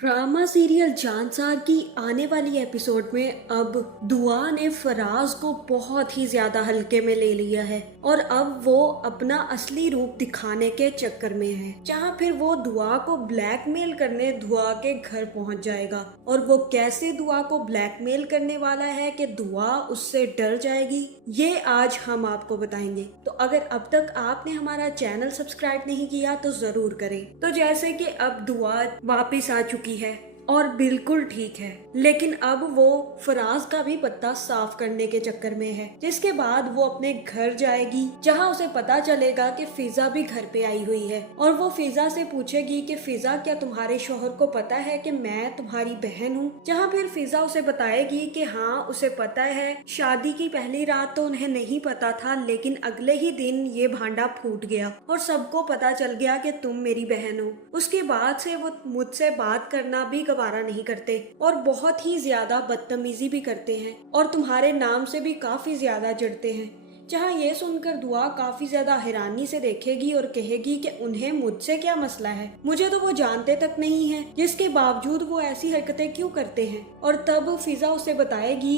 Drama serial Jansar की आने वाली एपिसोड में अब दुआ ने फराज को बहुत ही ज्यादा हल्के में ले लिया है और अब वो अपना असली रूप दिखाने के चक्कर में है, जहाँ फिर वो दुआ को ब्लैकमेल करने दुआ के घर पहुंच जाएगा। और वो कैसे दुआ को ब्लैकमेल करने वाला है कि दुआ उससे डर जाएगी, ये आज हम आपको बताएंगे। तो अगर अब तक आपने हमारा चैनल सब्सक्राइब नहीं किया तो जरूर करें। तो जैसे कि अब दुआ वापस आ चुकी है और बिल्कुल ठीक है, लेकिन अब वो फराज का भी पत्ता साफ करने के चक्कर में है, जिसके बाद वो अपने घर जाएगी जहां उसे पता चलेगा कि फिजा भी घर पे आई हुई है। और वो फिजा से पूछेगी कि फिजा, क्या तुम्हारे शोहर को पता है कि मैं तुम्हारी बहन हूँ? जहां फिर फिजा उसे बताएगी कि हाँ उसे पता है। शादी की पहली रात तो उन्हें नहीं पता था, लेकिन अगले ही दिन ये भांडा फूट गया और सबको पता चल गया कि तुम मेरी बहन हो। उसके बाद से वो मुझसे बात करना भी गवारा नहीं करते और बहुत ही ज्यादा बदतमीजी भी करते हैं और तुम्हारे नाम से भी काफी ज्यादा चिढ़ते हैं। जहाँ ये सुनकर दुआ काफी ज्यादा हैरानी से देखेगी और कहेगी कि उन्हें मुझसे क्या मसला है, मुझे तो वो जानते तक नहीं है, जिसके बावजूद वो ऐसी हरकतें क्यों करते हैं। और तब फिजा उसे बताएगी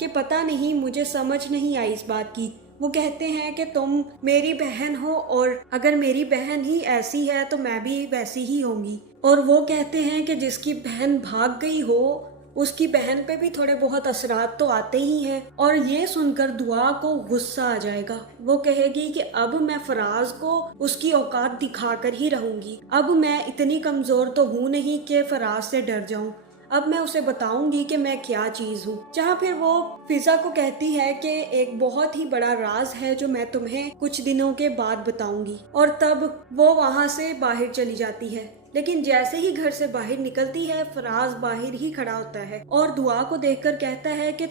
कि पता नहीं, मुझे समझ नहीं आई इस बात की। वो कहते हैं कि तुम मेरी बहन हो और अगर मेरी बहन ही ऐसी है तो मैं भी वैसी ही होंगी। और वो कहते हैं कि जिसकी बहन भाग गई हो उसकी बहन पे भी थोड़े बहुत असरात तो आते ही हैं। और ये सुनकर दुआ को गुस्सा आ जाएगा। वो कहेगी कि अब मैं फराज को उसकी औकात दिखाकर ही रहूंगी। अब मैं इतनी कमजोर तो हूँ नहीं कि फराज से डर जाऊं। अब मैं उसे बताऊंगी कि मैं क्या चीज हूँ। जहाँ फिर वो फिजा को कहती है कि एक बहुत ही बड़ा राज है जो मैं तुम्हें कुछ दिनों के बाद बताऊंगी। और तब वो वहाँ से बाहर चली जाती है, लेकिन जैसे ही घर से बाहर निकलती है फराज बाहर ही खड़ा होता है और दुआ को देखकर कहता है कि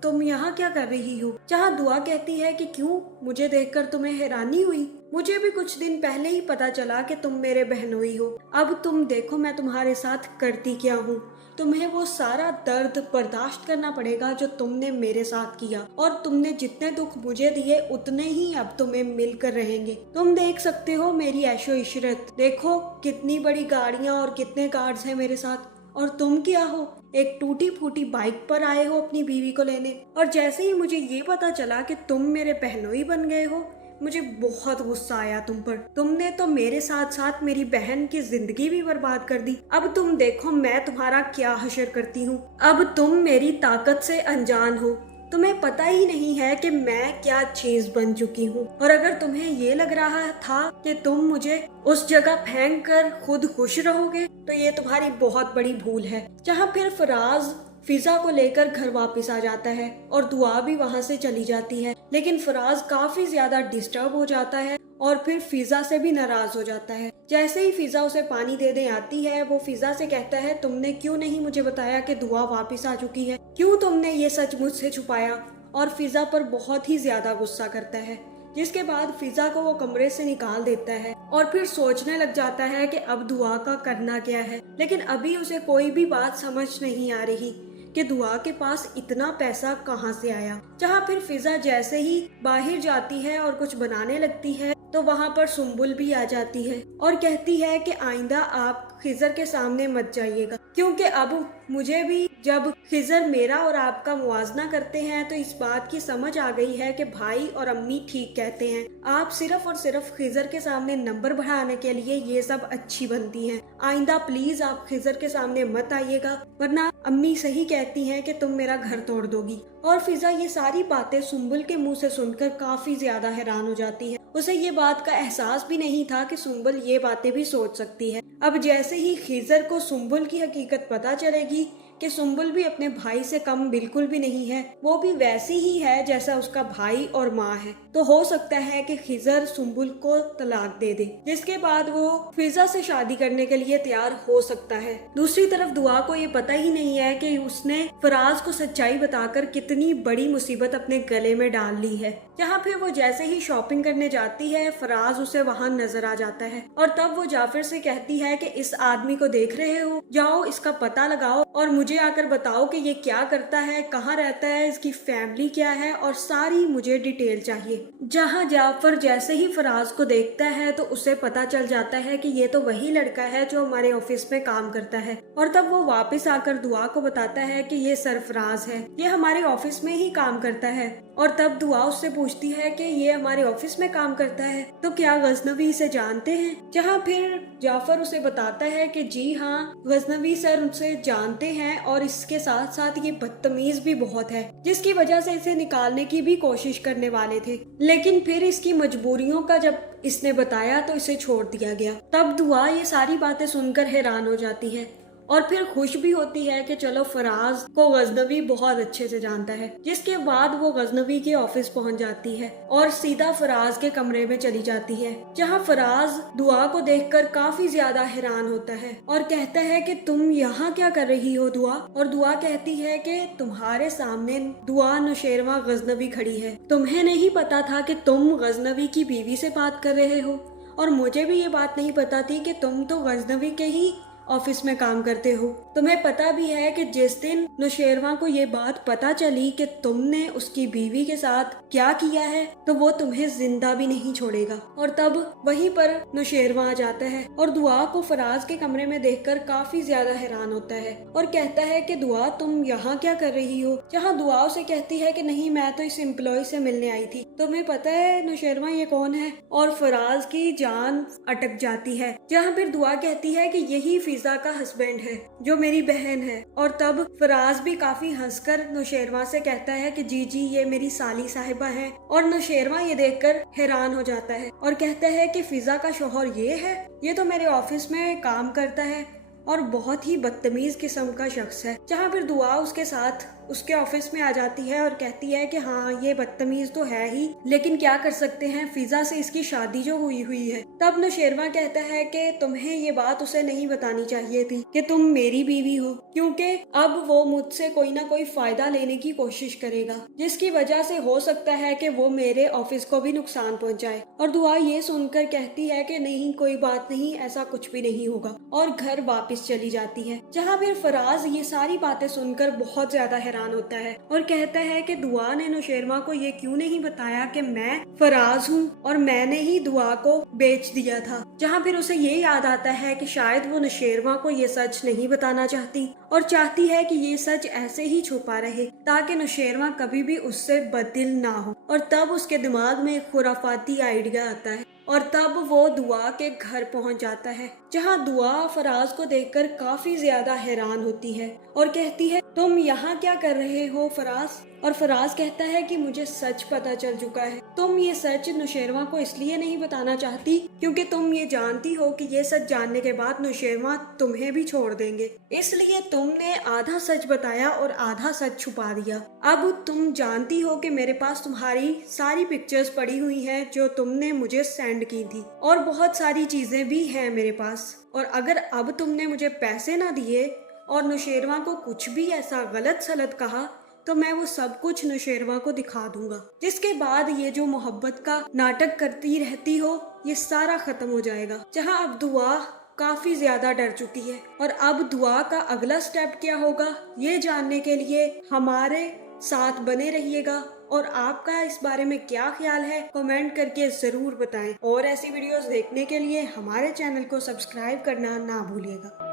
तुम यहाँ क्या कर रही हो? जहाँ दुआ कहती है कि क्यों, मुझे देखकर तुम्हें हैरानी हुई? मुझे भी कुछ दिन पहले ही पता चला कि तुम मेरे बहनोई हो। अब तुम देखो मैं तुम्हारे साथ करती क्या हूँ। तुम्हें वो सारा दर्द बर्दाश्त करना पड़ेगा जो तुमने मेरे साथ किया, और तुमने जितने दुख मुझे दिए उतने ही अब तुम्हें मिलकर रहेंगे। तुम देख सकते हो मेरी ऐशो इशरत, देखो कितनी बड़ी गाड़ियाँ और कितने कार्ड्स हैं मेरे साथ, और तुम क्या हो, एक टूटी फूटी बाइक पर आए हो अपनी बीवी को लेने। और जैसे ही मुझे ये पता चला कि तुम मेरे बहनोई बन गए हो, मुझे बहुत गुस्सा आया तुम पर। तुमने तो मेरे साथ साथ मेरी बहन की जिंदगी भी बर्बाद कर दी। अब तुम देखो मैं तुम्हारा क्या हशर करती हूँ। अब तुम मेरी ताकत से अनजान हो, तुम्हें पता ही नहीं है कि मैं क्या चीज बन चुकी हूँ। और अगर तुम्हें ये लग रहा था कि तुम मुझे उस जगह फेंक कर खुद खुश रहोगे तो ये तुम्हारी बहुत बड़ी भूल है। जहाँ फिर फराज फिजा को लेकर घर वापस आ जाता है और दुआ भी वहाँ से चली जाती है, लेकिन फराज काफी ज्यादा डिस्टर्ब हो जाता है और फिर फिजा से भी नाराज हो जाता है। जैसे ही फिजा उसे पानी देने आती है वो फिजा से कहता है, तुमने क्यों नहीं मुझे बताया कि दुआ वापस आ चुकी है? क्यों तुमने ये सच मुझसे छुपाया? और फिजा पर बहुत ही ज्यादा गुस्सा करता है, जिसके बाद फिजा को वो कमरे से निकाल देता है और फिर सोचने लग जाता है कि अब दुआ का करना क्या है। लेकिन अभी उसे कोई भी बात समझ नहीं आ रही कि दुआ के पास इतना पैसा कहाँ से आया। जहाँ फिर फिजा जैसे ही बाहर जाती है और कुछ बनाने लगती है तो वहाँ पर सुम्बुल भी आ जाती है और कहती है कि आइंदा आप खिजर के सामने मत जाइएगा, क्योंकि अब मुझे भी जब खिजर मेरा और आपका मुआवजा करते हैं तो इस बात की समझ आ गई है कि भाई और अम्मी ठीक कहते हैं। आप सिर्फ और सिर्फ खिजर के सामने नंबर बढ़ाने के लिए ये सब अच्छी बनती हैं। आइंदा प्लीज आप खिजर के सामने मत आइएगा, वरना अम्मी सही कहती हैं कि तुम मेरा घर तोड़ दोगी। और फिजा ये सारी बातें सुम्बुल के मुंह से सुनकर काफी ज्यादा हैरान हो जाती है। उसे ये बात का एहसास भी नहीं था कि सुम्बुल ये बातें भी सोच सकती है। अब जैसे ही खिजर को सुम्बुल की हकीकत पता चलेगी कि सुम्बुल भी अपने भाई से कम बिल्कुल भी नहीं है, वो भी वैसी ही है जैसा उसका भाई और माँ है, तो हो सकता है कि खिजर सुम्बुल को तलाक दे दे, जिसके बाद वो फिजा से शादी करने के लिए तैयार हो सकता है। दूसरी तरफ दुआ को ये पता ही नहीं है कि उसने फराज को सच्चाई बताकर कितनी बड़ी मुसीबत अपने गले में डाल ली है। जहाँ फिर वो जैसे ही शॉपिंग करने जाती है फराज उसे वहाँ नजर आ जाता है और तब वो जाफर से कहती है कि इस आदमी को देख रहे हो, जाओ इसका पता लगाओ और मुझे आकर बताओ कि ये क्या करता है, कहाँ रहता है, इसकी फैमिली क्या है और सारी मुझे डिटेल चाहिए। जहाँ जाफर जैसे ही फराज को देखता है तो उसे पता चल जाता है कि ये तो वही लड़का है जो हमारे ऑफिस में काम करता है, और तब वो वापस आकर दुआ को बताता है कि ये सरफराज है, ये हमारे ऑफिस में ही काम करता है। और तब दुआ उससे पूछती है कि ये हमारे ऑफिस में काम करता है तो क्या गजनवी इसे जानते हैं। जहाँ फिर जाफर उसे बताता है कि जी हाँ, गजनवी सर उसे जानते हैं और इसके साथ साथ ये बदतमीज भी बहुत है, जिसकी वजह से इसे निकालने की भी कोशिश करने वाले थे, लेकिन फिर इसकी मजबूरियों का जब इसने बताया तो इसे छोड़ दिया गया। तब दुआ ये सारी बातें सुनकर हैरान हो जाती है और फिर खुश भी होती है कि चलो फराज को गजनवी बहुत अच्छे से जानता है। जिसके बाद वो गजनवी के ऑफिस पहुंच जाती है और सीधा फराज के कमरे में चली जाती है, जहां फराज दुआ को देखकर काफी ज्यादा हैरान होता है और कहता है कि तुम यहाँ क्या कर रही हो दुआ। और दुआ कहती है कि तुम्हारे सामने दुआ नौशेरवा गजनवी खड़ी है, तुम्हें नहीं पता था कि तुम गजनवी की बीवी से बात कर रहे हो, और मुझे भी ये बात नहीं पता थी कि तुम तो गजनवी के ही ऑफिस में काम करते हो। तुम्हें पता भी है कि जिस दिन नौशेरवा को ये बात पता चली कि तुमने उसकी बीवी के साथ क्या किया है तो वो तुम्हें जिंदा भी नहीं छोड़ेगा। और तब वहीं पर नौशेरवा आ जाता है और दुआ को फराज के कमरे में देखकर काफी ज्यादा हैरान होता है और कहता है कि दुआ तुम यहाँ क्या कर रही हो। जहाँ दुआ उसे कहती है कि नहीं, मैं तो इस एम्प्लॉय से मिलने आई थी, तुम्हें पता है नौशेरवा ये कौन है। और फराज की जान अटक जाती है। जहाँ फिर दुआ कहती है कि यही फिजा का हस्बैंड है जो मेरी बहन है। और तब फराज भी काफी हंसकर नौशेरवा से कहता है कि जी जी, ये मेरी साली साहिबा है। और नौशेरवा ये देखकर हैरान हो जाता है और कहता है कि फिजा का शौहर ये है, ये तो मेरे ऑफिस में काम करता है और बहुत ही बदतमीज किस्म का शख्स है। जहाँ फिर दुआ उसके साथ उसके ऑफिस में आ जाती है और कहती है कि हाँ, ये बदतमीज तो है ही, लेकिन क्या कर सकते हैं, फिजा से इसकी शादी जो हुई है। तब नौशेरवा कहता है कि तुम्हें ये बात उसे नहीं बतानी चाहिए थी कि तुम मेरी बीवी हो, क्योंकि अब वो मुझसे कोई ना कोई फायदा लेने की कोशिश करेगा, जिसकी वजह से हो सकता है कि वो मेरे ऑफिस को भी नुकसान पहुंचाए। और दुआ ये सुनकर कहती है कि नहीं, कोई बात नहीं, ऐसा कुछ भी नहीं होगा, और घर वापस चली जाती है। जहाँ फिर फराज ये सारी बातें सुनकर बहुत ज्यादा हैरान होता है और कहता है कि दुआ ने नौशेरवा को ये क्यों नहीं बताया कि मैं फराज हूँ और मैंने ही दुआ को बेच दिया था। जहाँ फिर उसे ये याद आता है कि शायद वो नौशेरवा को ये सच नहीं बताना चाहती और चाहती है कि ये सच ऐसे ही छुपा रहे ताकि नौशेरवा कभी भी उससे बददिल ना हो। और तब उसके दिमाग में एक खुराफाती आइडिया आता है और तब वो दुआ के घर पहुंच जाता है, जहां दुआ फराज को देखकर काफी ज्यादा हैरान होती है और कहती है तुम यहाँ क्या कर रहे हो फराज। और फराज कहता है कि मुझे सच पता चल चुका है, तुम ये सच नौशेरवा को इसलिए नहीं बताना चाहती क्योंकि तुम ये जानती हो कि ये सच जानने के बाद नौशेरवा तुम्हें भी छोड़ देंगे, इसलिए तुमने आधा सच बताया और आधा सच छुपा दिया। अब तुम जानती हो कि मेरे पास तुम्हारी सारी पिक्चर्स पड़ी हुई हैं जो तुमने मुझे सेंड की थी और बहुत सारी चीजें भी हैं मेरे पास, और अगर अब तुमने मुझे पैसे ना दिए और नौशेरवा को कुछ भी ऐसा गलत सलत कहा तो मैं वो सब कुछ नौशेरवा को दिखा दूंगा, जिसके बाद ये जो मोहब्बत का नाटक करती रहती हो ये सारा खत्म हो जाएगा। जहां अब दुआ काफी ज्यादा डर चुकी है और अब दुआ का अगला स्टेप क्या होगा ये जानने के लिए हमारे साथ बने रहिएगा। और आपका इस बारे में क्या ख्याल है कमेंट करके जरूर बताएं, और ऐसी वीडियोस देखने के लिए हमारे चैनल को सब्सक्राइब करना ना भूलिएगा।